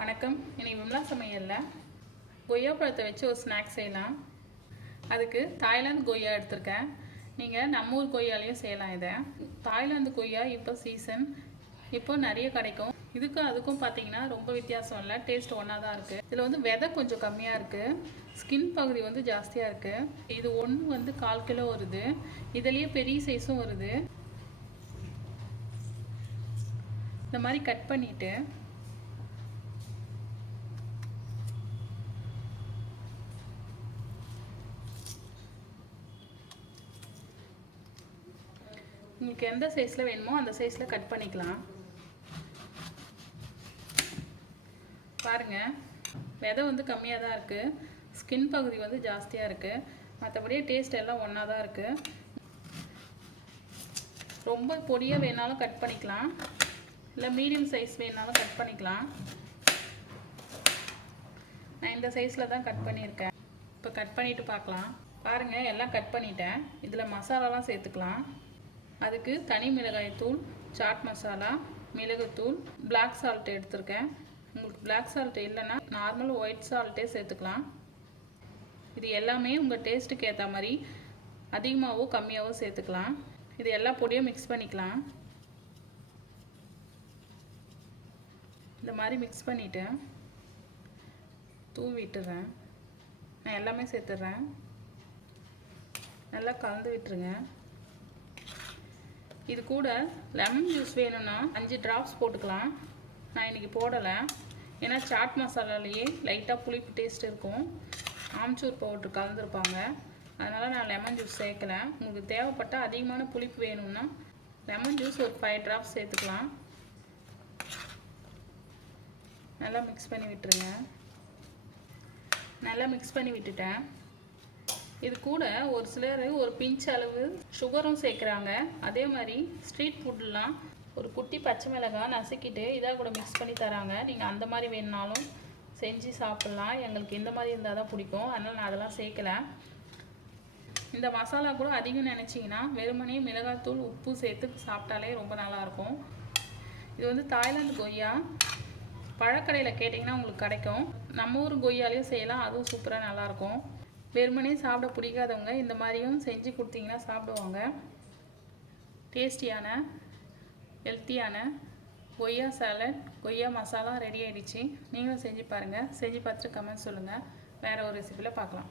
வணக்கம். இன்னைக்கு விமலா சமையலில் கொய்யா பழத்தை வச்சு ஒரு ஸ்நாக்ஸ் செய்யலாம். அதுக்கு தாய்லாந்து கொய்யா எடுத்திருக்கேன். நீங்கள் நம்ம ஊர் கொய்யாலையும் செய்யலாம். இதை தாய்லாந்து கொய்யா இப்போ சீசன், இப்போ நிறைய கிடைக்கும். இதுக்கும் அதுக்கும் பார்த்தீங்கன்னா ரொம்ப வித்தியாசம் இல்லை, டேஸ்ட் ஒன்றா தான் இருக்குது. இதில் வந்து விதை கொஞ்சம் கம்மியாக இருக்குது, ஸ்கின் பகுதி வந்து ஜாஸ்தியாக இருக்குது. இது ஒன்று வந்து 1/4 கிலோ வருது. இதுலேயே பெரிய சைஸும் வருது. இந்த மாதிரி கட் பண்ணிவிட்டு உங்களுக்கு எந்த சைஸில் வேணுமோ அந்த சைஸில் கட் பண்ணிக்கலாம். பாருங்கள், விதை வந்து கம்மியாக தான் இருக்குது, ஸ்கின் பகுதி வந்து ஜாஸ்தியாக இருக்குது. மற்றபடியே டேஸ்ட் எல்லாம் ஒன்றா தான் இருக்குது. ரொம்ப பொடியாக வேணாலும் கட் பண்ணிக்கலாம், இல்லை மீடியம் சைஸ் வேணாலும் கட் பண்ணிக்கலாம். நான் இந்த சைஸில் தான் கட் பண்ணியிருக்கேன். இப்போ கட் பண்ணிவிட்டு பார்க்கலாம். பாருங்கள், எல்லாம் கட் பண்ணிட்டேன். இதில் மசாலாலாம் சேர்த்துக்கலாம். அதுக்கு தனி மிளகாய் தூள், சாட் மசாலா, மிளகுத்தூள், பிளாக் சால்ட் எடுத்திருக்கேன். உங்களுக்கு பிளாக் சால்ட் இல்லைன்னா நார்மல் ஒயிட் சால்ட்டே சேர்த்துக்கலாம். இது எல்லாமே உங்கள் டேஸ்ட்டுக்கு ஏற்ற மாதிரி அதிகமாகவோ கம்மியாகவோ சேர்த்துக்கலாம். இது எல்லா பொடியும் மிக்ஸ் பண்ணிக்கலாம். இந்த மாதிரி மிக்ஸ் பண்ணிவிட்டு தூவி விட்டுறேன். நான் எல்லாமே சேர்த்துட்றேன். நல்லா கலந்து விட்டுருங்க. இது கூட லெமன் ஜூஸ் வேணும்னா 5 ட்ராப்ஸ் போட்டுக்கலாம். நான் இன்றைக்கி போடலை, ஏன்னா சாட் மசாலாலேயே லைட்டாக புளிப்பு டேஸ்ட் இருக்கும். ஆம்ச்சூர் பவுட்ரு கலந்துருப்பாங்க, அதனால் நான் லெமன் ஜூஸ் சேர்க்கலை. உங்களுக்கு தேவைப்பட்டால் அதிகமான புளிப்பு வேணும்னா லெமன் ஜூஸ் ஒரு 5 ட்ராப்ஸ் சேர்த்துக்கலாம். நல்லா மிக்ஸ் பண்ணி விட்டுருங்க. நல்லா மிக்ஸ் பண்ணி விட்டுட்டேன். இது கூட ஒரு சிலர் ஒரு பிஞ்ச் அளவு சுகரும் சேர்க்குறாங்க. அதே மாதிரி ஸ்ட்ரீட் ஃபுட்லாம் ஒரு குட்டி பச்சை மிளகாய் நசுக்கிட்டு இதாக கூட மிக்ஸ் பண்ணி தராங்க. நீங்கள் அந்த மாதிரி வேணுனாலும் செஞ்சு சாப்பிட்லாம். எங்களுக்கு இந்த மாதிரி இருந்தால் தான் பிடிக்கும், அதனால் நான் அதெல்லாம் சேர்க்கலை. இந்த மசாலா கூட அதிகம் நினச்சிங்கன்னா வெறுமனே மிளகாய்த்தூள், உப்பு சேர்த்து சாப்பிட்டாலே ரொம்ப நல்லாயிருக்கும். இது வந்து தாய்லாந்து கொய்யா. பழக்கடையில் கேட்டிங்கன்னா உங்களுக்கு கிடைக்கும். நம்ம ஊர் கொய்யாலையும் செய்யலாம், அதுவும் சூப்பராக நல்லாயிருக்கும். வெறுமனே சாப்பிட பிடிக்காதவங்க இந்த மாதிரியும் செஞ்சு கொடுத்தீங்கன்னா சாப்பிடுவாங்க. டேஸ்டியான ஹெல்த்தியான கொய்யா சாலட், கொய்யா மசாலா ரெடி ஆகிடுச்சு. நீங்களும் செஞ்சு பாருங்கள். செஞ்சு பார்த்துட்டு கமெண்ட் சொல்லுங்கள். வேறு ஒரு ரெசிபியில் பார்க்கலாம்.